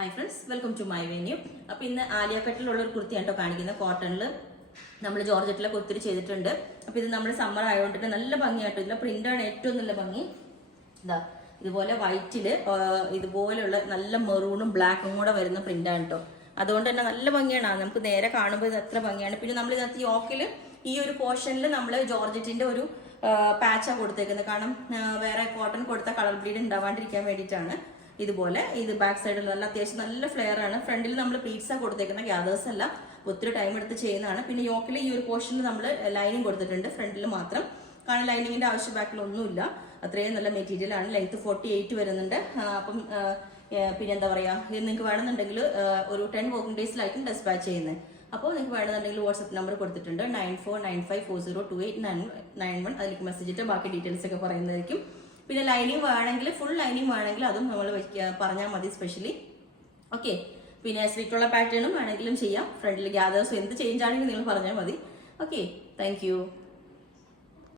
Hi friends, welcome to my venue. അപ്പോൾ ഇന്ന് ആലിയ കട്ടിലുള്ള ഒരു കുർത്തിയാണ് കേട്ടോ കാണിക്കുന്നത്. കോട്ടണിൽ നമ്മൾ ജോർജറ്റിലൊക്കെ ഒത്തിരി ചെയ്തിട്ടുണ്ട്. അപ്പോൾ ഇത് നമ്മൾ സമ്മർ ആയതുകൊണ്ട് നല്ല ഭംഗിയായിട്ട് ഇതിലെ പ്രിന്റാണ് ഏറ്റവും നല്ല ഭംഗി. ഇതാ ഇതുപോലെ വൈറ്റില് ഇതുപോലെയുള്ള നല്ല മെറൂണും ബ്ലാക്കും കൂടെ വരുന്ന പ്രിന്റാണ് കേട്ടോ. അതുകൊണ്ട് തന്നെ നല്ല ഭംഗിയാണ്. നമുക്ക് നേരെ കാണുമ്പോൾ ഇത് എത്ര ഭംഗിയാണ്. പിന്നെ നമ്മൾ ഇതിനകത്ത് യോക്കിൽ ഈ ഒരു പോർഷനിൽ നമ്മൾ ജോർജറ്റിന്റെ ഒരു പാച്ചാണ് കൊടുത്തേക്കുന്നത്. കാരണം വേറെ കോട്ടൺ കൊടുത്ത കളർ ബ്ലീഡ് ഉണ്ടാവാണ്ടിരിക്കാൻ വേണ്ടിയിട്ടാണ്. ഇതുപോലെ ഇത് ബാക്ക് സൈഡിൽ നല്ല അത്യാവശ്യം നല്ല ഫ്ലെയർ ആണ്. ഫ്രണ്ടിൽ നമ്മൾ പ്ലീറ്റ്സാ കൊടുത്തേക്കുന്ന, ഗ്യാദേഴ്സ് അല്ല. ഒത്തിരി ടൈം എടുത്ത് ചെയ്യുന്നതാണ്. പിന്നെ യോക്കിൽ ഈ ഒരു പോർഷനിൽ നമ്മൾ ലൈനിങ് കൊടുത്തിട്ടുണ്ട്, ഫ്രണ്ടിൽ മാത്രം. കാരണം ലൈനിങ്ങിന്റെ ആവശ്യം ബാക്കിലൊന്നുമില്ല. അത്രയും നല്ല മെറ്റീരിയൽ ആണ്. ലെങ്ത് 48 വരുന്നുണ്ട്. അപ്പം പിന്നെ എന്താ പറയാ, ഇത് നിങ്ങൾക്ക് വേണമെന്നുണ്ടെങ്കിൽ ഒരു 10 വർക്കിംഗ് ഡേയ്സിലായിരിക്കും ഡെസ്പാച്ച് ചെയ്യുന്നത്. അപ്പോൾ നിങ്ങൾക്ക് വേണമെന്നുണ്ടെങ്കിൽ വാട്സ്ആപ്പ് നമ്പർ കൊടുത്തിട്ടുണ്ട് 9495402891. അതിലേക്ക് മെസ്സേജ് ഇട്ട് ബാക്കി ഡീറ്റെയിൽസ് ഒക്കെ പറയുന്നതായിരിക്കും. പിന്നെ ലൈനിങ് വേണമെങ്കിൽ ഫുൾ ലൈനിങ് വേണമെങ്കിൽ അതും നമ്മൾ പറഞ്ഞാൽ മതി സ്പെഷ്യലി. ഓക്കെ. പിന്നെ സ്ലിറ്റുള്ള പാറ്റേണും വേണമെങ്കിലും ചെയ്യാം. ഫ്രണ്ടിൽ ഗ്യാദേഴ്സും എന്ത് ചേഞ്ച് ആണെങ്കിലും നിങ്ങൾ പറഞ്ഞാൽ മതി. Okay, thank you.